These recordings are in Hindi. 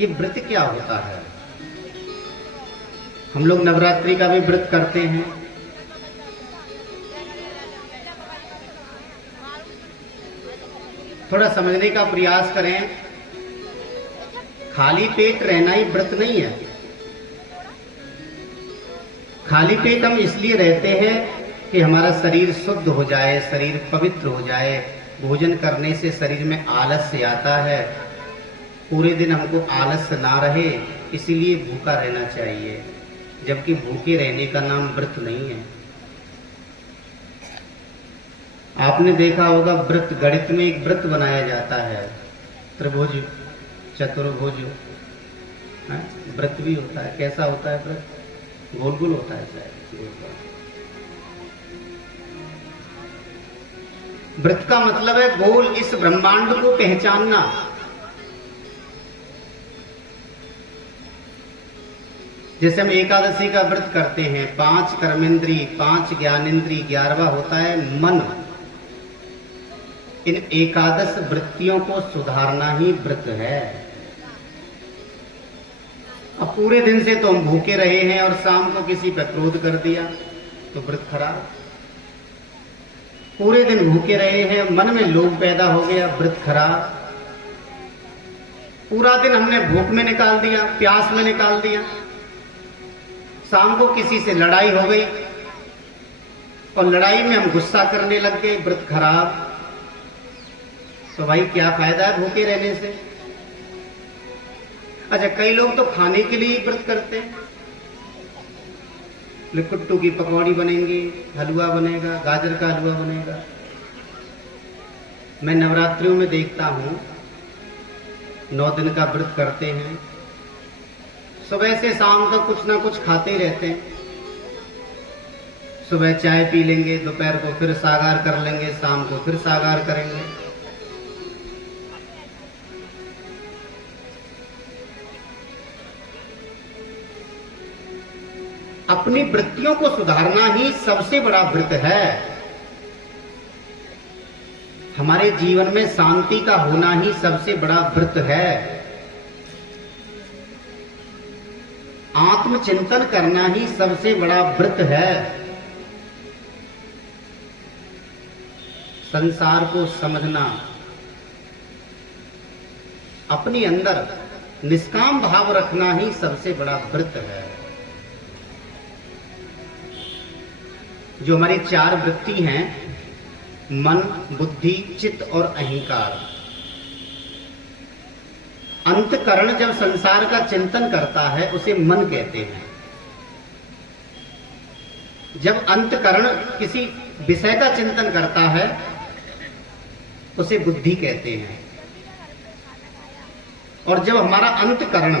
ये व्रत क्या होता है। हम लोग नवरात्रि का भी व्रत करते हैं। थोड़ा समझने का प्रयास करें। खाली पेट रहना ही व्रत नहीं है। खाली पेट हम इसलिए रहते हैं कि हमारा शरीर शुद्ध हो जाए, शरीर पवित्र हो जाए। भोजन करने से शरीर में आलस्य आता है। पूरे दिन हमको आलस्य ना रहे, इसीलिए भूखा रहना चाहिए। जबकि भूखे रहने का नाम व्रत नहीं है। आपने देखा होगा व्रत, गणित में एक व्रत बनाया जाता है, त्रिभुज चतुर्भुज व्रत भी होता है। कैसा होता है व्रत? गोल गोल होता है शायद। व्रत का मतलब है गोल, इस ब्रह्मांड को पहचानना। जैसे हम एकादशी का व्रत करते हैं, 5 कर्मेंद्री, 5 ज्ञानेंद्री, 11वां होता है मन। इन एकादश वृत्तियों को सुधारना ही व्रत है। अब पूरे दिन से तो हम भूखे रहे हैं और शाम को किसी पर क्रोध कर दिया तो व्रत खराब। पूरे दिन भूखे रहे हैं, मन में लोभ पैदा हो गया, व्रत खराब। पूरा दिन हमने भूख में निकाल दिया, प्यास में निकाल दिया, शाम को किसी से लड़ाई हो गई और लड़ाई में हम गुस्सा करने लग गए, व्रत खराब। तो भाई क्या फायदा है भूखे रहने से? अच्छा, कई लोग तो खाने के लिए ही व्रत करते हैं। कुट्टू की पकौड़ी बनेंगी, हलवा बनेगा, गाजर का हलवा बनेगा। मैं नवरात्रियों में देखता हूं 9 दिन का व्रत करते हैं। सुबह से शाम तक कुछ ना कुछ खाते ही रहते हैं। सुबह चाय पी लेंगे, दोपहर को फिर सागार कर लेंगे, शाम को फिर सागार करेंगे। अपनी वृत्तियों को सुधारना ही सबसे बड़ा व्रत है। हमारे जीवन में शांति का होना ही सबसे बड़ा व्रत है। आत्मचिंतन करना ही सबसे बड़ा व्रत है। संसार को समझना, अपने अंदर निष्काम भाव रखना ही सबसे बड़ा व्रत है। जो हमारी 4 वृत्ति हैं, मन, बुद्धि, चित्त और अहंकार। अंतकरण जब संसार का चिंतन करता है उसे मन कहते हैं। जब अंतकरण किसी विषय का चिंतन करता है उसे बुद्धि कहते हैं। और जब हमारा अंतकरण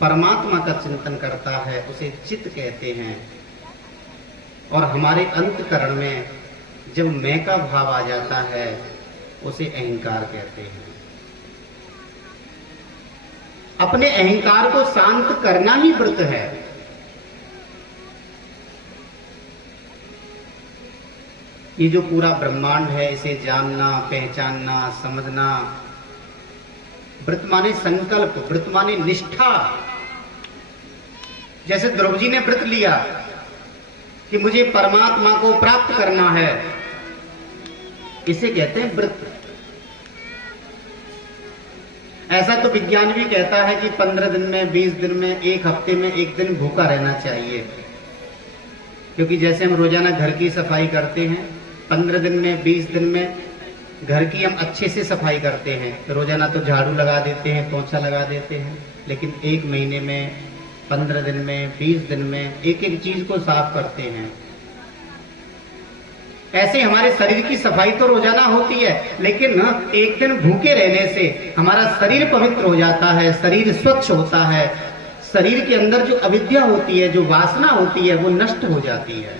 परमात्मा का चिंतन करता है उसे चित्त कहते हैं। और हमारे अंतकरण में जब मैं का भाव आ जाता है उसे अहंकार कहते हैं। अपने अहंकार को शांत करना ही व्रत है। ये जो पूरा ब्रह्मांड है इसे जानना, पहचानना, समझना। व्रत माने संकल्प, व्रत माने निष्ठा। जैसे ध्रुव जी ने व्रत लिया कि मुझे परमात्मा को प्राप्त करना है, इसे कहते हैं व्रत। ऐसा तो विज्ञान भी कहता है कि 15 दिन में, 20 दिन में, 1 हफ्ते में 1 दिन भूखा रहना चाहिए। क्योंकि जैसे हम रोजाना घर की सफाई करते हैं, 15 दिन में, 20 दिन में घर की हम अच्छे से सफाई करते हैं। रोजाना तो झाड़ू लगा देते हैं, पोंछा लगा देते हैं, लेकिन 1 महीने में, 15 दिन में, 20 दिन में एक एक चीज को साफ करते हैं। ऐसे हमारे शरीर की सफाई तो रोजाना होती है, लेकिन एक दिन भूखे रहने से हमारा शरीर पवित्र हो जाता है, शरीर स्वच्छ होता है। शरीर के अंदर जो अविद्या होती है, जो वासना होती है, वो नष्ट हो जाती है।